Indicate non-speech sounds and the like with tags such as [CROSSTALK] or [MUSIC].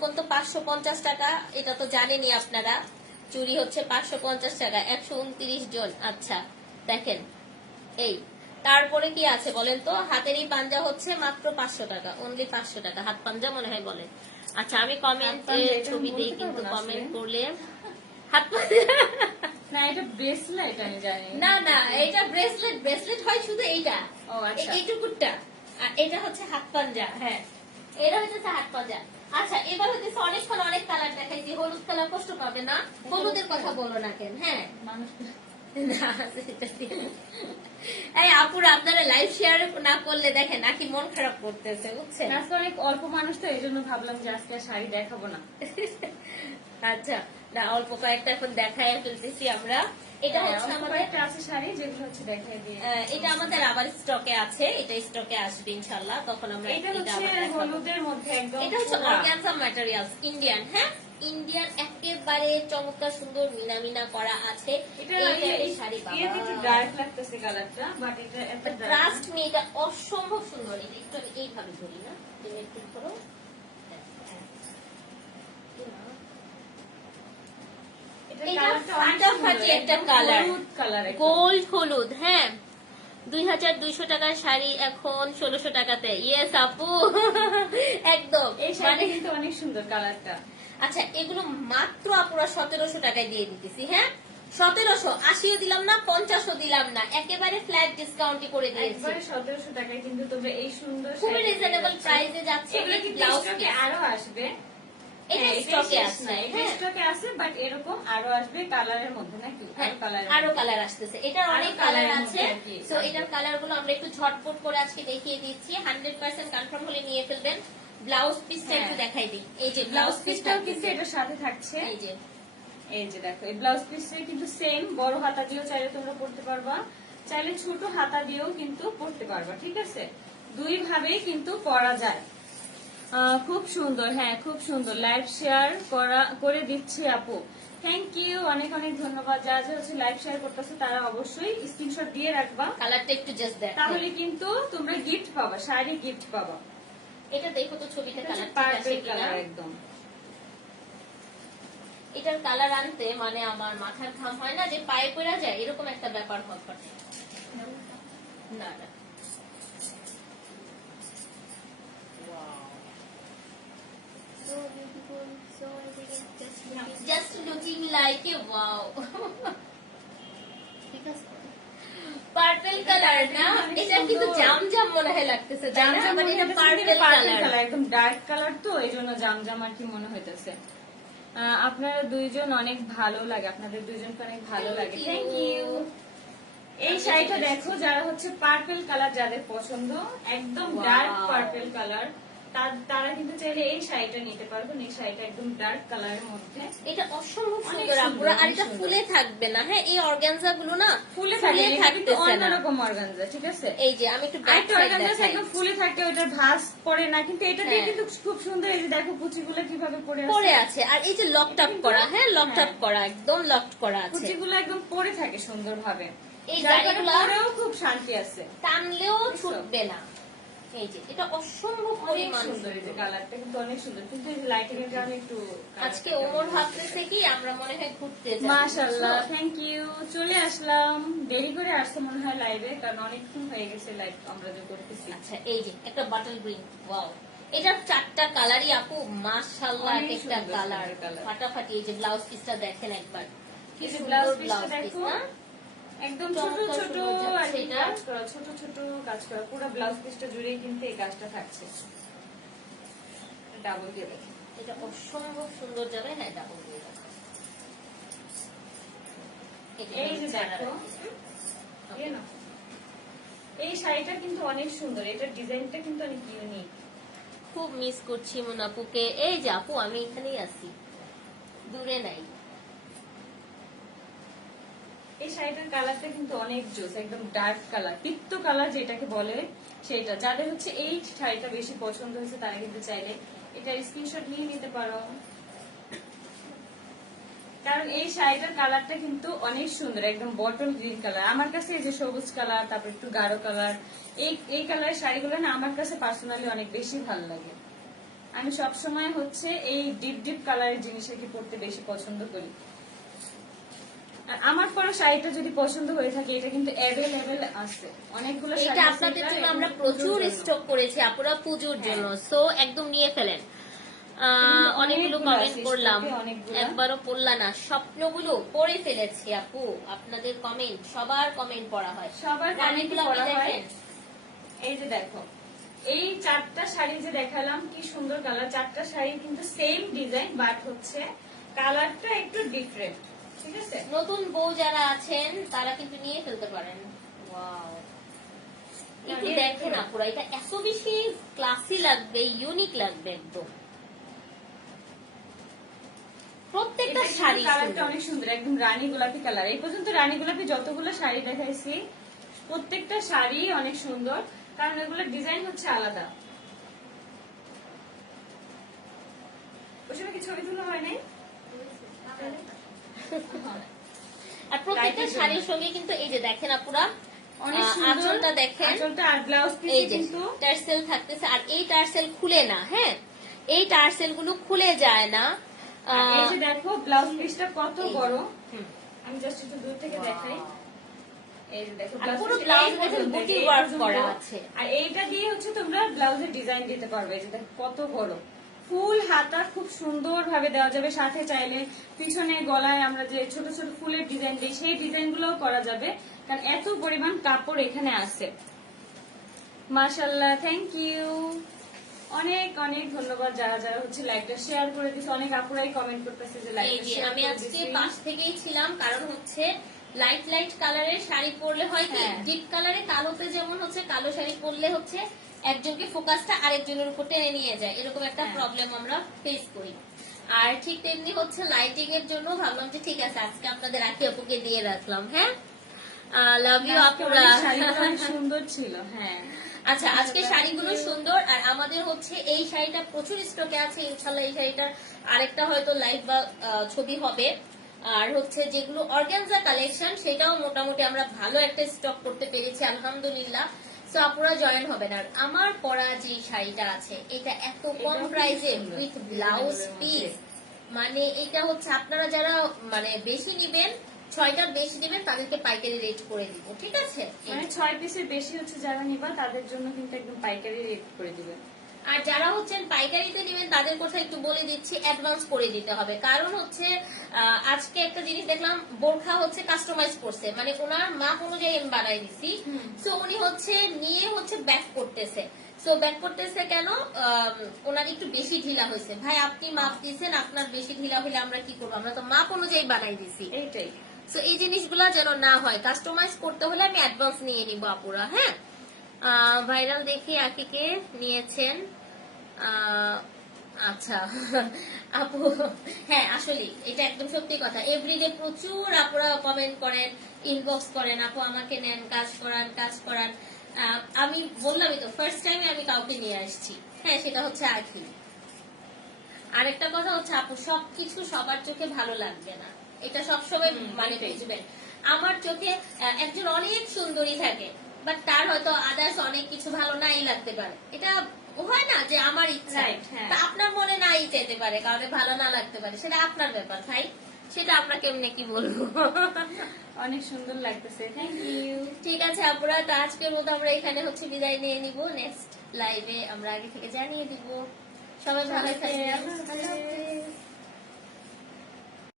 জমকন তো পাঁচশো পঞ্চাশ টাকা এটা তো জানেনি আপনারা। চুরি হচ্ছে পাঁচশো পঞ্চাশ টাকা একশো উনত্রিশ জন। আচ্ছা দেখেন এই তারপরে কি আছে বলেন তো? হাতের এই পাঞ্জা হচ্ছে মাত্র পাঁচশো টাকা অনলি পাঁচশো টাকা। হাত পাঞ্জা মনে হয় বলেন আচ্ছা আমি কমেন্ট ছবি দিই কিন্তু না কমেন্ট করলে। হাত [LAUGHS] না এটা ব্রেসলেট আমি জানি না। না এটা ব্রেসলেট ব্রেসলেট হয় শুধু এইটা। ও, আচ্ছা। এইটুকুটা আর এটা হচ্ছে হাত পাঞ্জা হ্যাঁ। এটা হচ্ছে হাত পাঞ্জা। আচ্ছা এবার হচ্ছে অনেকক্ষণ অনেক কালার দেখাইছি হলুদ কালার কষ্ট পাবে না হলুদের কথা বলো না কেন হ্যাঁ? মানুষ। এই আপুরা আপনারা লাইভ শেয়ার না করলে দেখেন নাকি মন খারাপ করতেছে বুঝছেন? আজকে অনেক অল্প মানুষ তো এই জন্য ভাবলাম যে আজকে শাড়ি দেখাবো না। আচ্ছা না অল্প কয়েকটা এখন দেখায় ফেলতেছি আমরা। এটা হ্যাঁ, হচ্ছে কয়েকটা আছে শাড়ি যেগুলো হচ্ছে দেখাই দিয়ে এটা আমাদের আবার স্টকে আছে এটা স্টকে আসবে ইনশাল্লাহ তখন আমরা এটা হচ্ছে হলুদের মধ্যে একদম এটা হচ্ছে অর্গানজা ম্যাটেরিয়ালস ইন্ডিয়ান হ্যাঁ? ইন্ডিয়ান একেবারে চমৎকার সুন্দর মিনা মিনা করা আছে। এটা একটু ট্রাস্ট মি অসম্ভব সুন্দর। এটা একটু এইভাবে ধরি না একটু ধরো হ্যাঁ, হ্যাঁ। এই না। এটা এটা কালারটা অনেক ফাটাফাটি একটা কালার। গোল্ড হলুদ হ্যাঁ। দুই হাজার দুইশো টাকার শাড়ি এখন ষোলোশো টাকাতে। ইয়েস আপু। [LAUGHS] একদম। এই শাড়িটা মানে কিন্তু অনেক সুন্দর কালারটা আচ্ছা এগুলো মাত্র আপুরা সতেরোশো টাকায় দিয়ে দিতেছি হ্যাঁ? সতেরোশো আশিও দিলাম না পঞ্চাশও দিলাম না। একেবারে ফ্ল্যাট ডিসকাউন্টই করে দিয়েছি। সতেরোশো টাকায় কিন্তু তোমরা এই সুন্দর খুবই রিজনেবল প্রাইসে যাচ্ছে ব্লাউজ আরও আসবে? এরকম আরও আসবে কালারের মধ্যে নাকি? হ্যাঁ, আরও কালার আসতেছে। এটার অনেক কালার আছে মধ্যে আর কি তো এটার কালারগুলো আমরা একটু ঝটপট করে আজকে দেখিয়ে দিচ্ছি। হান্ড্রেড পার্সেন্ট কনফার্ম হলে নিয়ে ফেলবেন। ব্লাউজ পিসটা একটু হ্যাঁ। দেখাই দিই। এই যে ব্লাউজ ব্লাউজ পিসটাও কিন্তু এটার সাথে থাকছে। এই যে। এই যে দেখো এই ব্লাউজ পিসটা কিন্তু সেম বড় হাতা দিয়েও চাইলে তোমরা পড়তে পারবা। চাইলে ছোট হাতা দিয়েও কিন্তু পড়তে পারবা ঠিক আছে? দুই ভাবেই কিন্তু পরা যায়। খুব সুন্দর হ্যাঁ খুব সুন্দর। লাইভ শেয়ার করা করে দিচ্ছি আপু। থ্যাংক ইউ অনেক অনেক ধন্যবাদ। যা যা হচ্ছে লাইভ শেয়ার করতেছে তারা অবশ্যই স্ক্রিনশট দিয়ে রাখবা। কালারটা একটু জাস্ট দেখ। তাহলে কিন্তু তোমরা গিফট পাবা শাড়ি গিফট পাবা। এটা দেখো তো ছবিতে কালার কিনা? কালার একদম। এটার কালার আনতে মানে আমার মাথার ঘাম হয় না যে পায়ে পড়া যায় এরকম একটা ব্যাপার হয় না না। না just looking like a wow ঠিক আছে। পার্পল কালার না? এটা কিন্তু জাম জাম মনে হয় লাগতেছে জাম জাম মানে এটা পার্পল কালার একদম ডার্ক কালার তো এই জন্য জামজাম আর কি মনে হইতেছে। আপনারা দুইজন অনেক ভালো লাগে আপনাদের দুইজনকে অনেক ভালো লাগে। থ্যাংক ইউ এই শাড়িটা দেখো যারা হচ্ছে পার্পল কালার যাদের পছন্দ একদম ডার্ক পার্পল কালার তারা কিন্তু চাইলে এই শাড়িটা নিতে পারবেন এই শাড়িটা একদম ডার্ক কালারের মধ্যে। এটা অসম্ভব সুন্দর আপুরা আর এটা ফুলে থাকবে না হ্যাঁ এই অর্গানজা গুলো না ফুলে থাকে এটা কিন্তু অন্যরকম অর্গানজা ঠিক আছে? এই যে আমি একটু ব্যাক সাইড দেখাই। একদম ফুলে থাকে ওটার ভাস পড়ে না কিন্তু এটা দিয়ে হ্যাঁ। কিন্তু খুব সুন্দর এই যে দেখো কুচিগুলো কীভাবে পড়ে আছে। পরে আছে আর এই যে লকড আপ করা হ্যাঁ লকড আপ করা একদম লকড করা আছে। কুচিগুলো একদম পড়ে থাকে সুন্দরভাবে। এই জায়গাগুলো পরেও খুব শান্তি আছে। টানলেও ছুটবে না। এই যে এটা অসম্ভব পরিমাণ। সুন্দর এই যে কালারটা কিন্তু অনেক সুন্দর। কিন্তু এই লাইটিং এর কারণে একটু আজকে ওমর ভাবতেছে কি আমরা মনে হয় ঘুরতে যাব মাশাআল্লাহ থ্যাংক ইউ চলে আসলাম। দেরি করে আসতে মনে হয় লাইভে কারণ অনেকক্ষণ হয়ে গেছে লাইভ আমরা যে করতেছি। আচ্ছা এই যে একটা বাটল গ্রিন ওয়াও এটার চারটা কালারই আপু মাশাআল্লাহ একটা কালার ফাটাফাটি এই যে ব্লাউজ পিসটা দেখেন একবার। কি সুন্দর ব্লাউজ পিস দেখো। না? একদম ছোট ছোট। কাজ করা ছোট ছোট কাজ করা পুরো ব্লাউজ পিসটা জুড়েই কিন্তু এই কাজটা থাকছে। ডাবল দিয়ে দেখো এটা অসম্ভব সুন্দর যাবে হ্যাঁ ডাবল দিয়ে এই যে দেখো Okay. নাও। এই শাড়িটা কিন্তু অনেক সুন্দর এটার ডিজাইনটা কিন্তু অনেক ইউনিক খুব মিস করছি মোনাপুকে। এই যে আপু আমি এখানেই আছি। দূরে নাই। এই শাড়িটার কালারটা কিন্তু অনেক জোস, একদম ডার্ক কালার তিক্ত কালার যেটাকে বলে সেটা। যাদের হচ্ছে এই শাড়িটা বেশি পছন্দ হয়েছে, তারা কিন্তু চাইলে এটা স্ক্রিনশট নিয়ে নিতে পারো। কারণ এই শাড়িটার কালারটা কিন্তু অনেক সুন্দর, একদম বটল গ্রিন কালার আমার কাছে এই যে সবুজ কালার তারপর একটু গাঢ় কালার এই এই কালারের শাড়িগুলো না আমার কাছে পার্সোনালি অনেক বেশি ভালো লাগে। আমি সব সময় হচ্ছে এই ডিপ ডিপ কালারের জিনিসটাকে পরতে বেশি পছন্দ করি। আর আমার পরা শাড়িটা যদি পছন্দ হয়ে থাকে এটা কিন্তু অ্যাভেলেবেল আছে। অনেকগুলো এটা আপনাদের জন্য আমরা প্রচুর। স্টক করেছি আপুরা পুজোর জন্য সো একদম নিয়ে ফেলেন। অনেকগুলো অনেকগুলো কমেন্ট করলাম। একবারও পড়লা না স্বপ্নগুলো পড়ে ফেলেছি আপু। আপনাদের কমেন্ট সবার কমেন্ট পড়া হয়। সবার হয়। এই যে দেখো এই চারটা শাড়ি যে দেখালাম কি সুন্দর কালার চারটা শাড়ি কিন্তু সেম ডিজাইন বাট হচ্ছে কালারটা একটু ডিফারেন্ট ঠিক আছে। নতুন বউ যারা আছেন তারা কিন্তু নিয়ে ফেলতে পারেন. একটু দেখেন আপুরা এটা এত বেশি ক্লাসি লাগবে ইউনিক লাগবে একদম। প্রত্যেকটা শাড়ি কালারটা অনেক সুন্দর একদম রানী গোলাপি কালার এই পর্যন্ত রানী গোলাপি যতগুলো শাড়ি দেখাইছি প্রত্যেকটা শাড়ি অনেক সুন্দর কারণ এগুলোর ডিজাইন হচ্ছে আলাদা। ওর সঙ্গে কি ছবি তোলা হয় নাই? আর প্রত্যেকটা। শাড়ির সঙ্গে কিন্তু এই যে দেখেন আপুরা আঁচলটা দেখেন। ব্লাউজ এই যে টার্সেল থাকতেছে আর এই টার্সেল খুলে না হ্যাঁ? এই টার্সেলগুলো খুলে যায় না। এই যে দেখো ব্লাউজ পিসটা কত বড়। আমি জাস্ট একটু দূর থেকে দেখাই। এই যে দেখো আর blouse পুরো piece blouse এই দেখেন পর্যন্ত, বুটি এই work পর্যন্ত। করা আছে। আর এইটা দিয়ে হচ্ছে তোমরা ব্লাউজের ডিজাইন দিতে পারবে। কত বড়। ফুল হাতা খুব সুন্দর ভাবে দেওয়া যাবে। সাথে চাইলে পিছনে গলায় আমরা যে ছোট ছোট ফুলের ডিজাইন দিই সেই ডিজাইন গুলোও করা যাবে। কারণ এত পরিমাণ কাপড় এখানে আছে। মাশাল্লাহ থ্যাংক ইউ অনেক অনেক ধন্যবাদ যারা যারা হচ্ছে লাইকটা শেয়ার করে দিচ্ছে অনেক আপুরাই কমেন্ট করতেছে যে লাইকটা আমি আজকে। পাশ থেকেই ছিলাম কারণ হচ্ছে লাইট লাইট কালারের শাড়ি পরলে হয় কি? হ্যাঁ। ডিপ কালারে কালোতে যেমন হচ্ছে কালো শাড়ি পরলে হচ্ছে একজনকে ফোকাসটা আরেকজনের উপর টেনে নিয়ে যায়। এরকম একটা হ্যাঁ। প্রবলেম আমরা ফেস করি। আর ঠিক তেমনি হচ্ছে লাইটিং এর জন্য ভাবলাম যে ঠিক আছে আজকে আপনাদের আখি আপুকে দিয়ে রাখলাম হ্যাঁ? লাভ ইউ আপুরা। সুন্দর ছিল হ্যাঁ। আচ্ছা আজকে শাড়িগুলো সুন্দর আর আমাদের হচ্ছে এই শাড়িটা প্রচুর স্টকে আছে ইনশাল্লাহ এই শাড়িটার আরেকটা হয়তো লাইভ বা ছবি হবে। আর হচ্ছে যেগুলো অর্গানজা কালেকশন সেটাও মোটামুটি আমরা ভালো একটা স্টক করতে পেরেছি আলহামদুলিল্লাহ। সো আপুরা জয়েন হবেন। আর আমার পরা যে শাড়িটা আছে এটা এত কম প্রাইসে উইথ ব্লাউজ পিস মানে এটা হচ্ছে আপনারা যারা মানে বেশি নিবেন ছয়টার বেশি নেবেন তাদেরকে পাইকারি রেট করে দিব ঠিক আছে? মানে ছয় পিসের বেশি হচ্ছে যারা নিবা তাদের জন্য কিন্তু একদম পাইকারি রেট করে দিবে আর যারা হচ্ছেন পাইকারিতে নেবেন তাদের কথা একটু বলে দিচ্ছি অ্যাডভান্স করে দিতে হবে। কারণ হচ্ছে আজকে একটা জিনিস দেখলাম বোরখা হচ্ছে কাস্টমাইজ করছে। মানে ওনার মাপ অনুযায়ী আমি বানাই দিছি। সো উনি হচ্ছে নিয়ে হচ্ছে ব্যাক করতেছে। সো ব্যাক করতেছে কেন? ওনার একটু বেশি ঢিলা হয়েছে। ভাই আপনি মাপ দিয়েছেন আপনার বেশি ঢিলা হলে আমরা কি করব? আমরা তো মাপ অনুযায়ী বানাই দিছি। এইটাই। সো এই জিনিসগুলা যেন না হয় কাস্টমাইজ করতে হলে আমি অ্যাডভান্স নিয়ে নিব আপুরা হ্যাঁ? ভাইরাল দেখি আকিকে নিয়েছেন। আচ্ছা আপু হ্যাঁ আসলে এটা একদম সত্যি কথা। এভরিডে প্রচুর আপুরা কমেন্ট করেন ইনবক্স করেন আপু আমাকে নেন কাজ করান কাজ করান। আমি বললামই তো ফার্স্ট টাইমে আমি কাউকে নিয়ে আসছি। হ্যাঁ সেটা হচ্ছে আখি আরেকটা কথা হচ্ছে আপু সবকিছু সবার চোখে ভালো লাগবে না। এটা সবসময় মানে। বুঝবেন। আমার চোখে একজন অনেক সুন্দরী থাকে। বাট তার হয়তো আদার্স অনেক কিছু ভালো নাই লাগতে পারে। এটা হয় না যে আমার ইচ্ছা। হ্যাঁ। তা আপনার মনে নাই যেতে পারে কারণে ভালো না লাগতে পারে। সেটা আপনার ব্যাপার ভাই। সেটা আমরা কেমনে কি বলব? অনেক সুন্দর লাগতেছে। থ্যাংক ইউ ঠিক আছে আপুরা তো আজকের মতো আমরা এখানে হচ্ছে বিদায় নিয়ে নিব। নেক্সট লাইভে আমরা আগে থেকে জানিয়ে দিব। সবাই ভালো থাকবেন।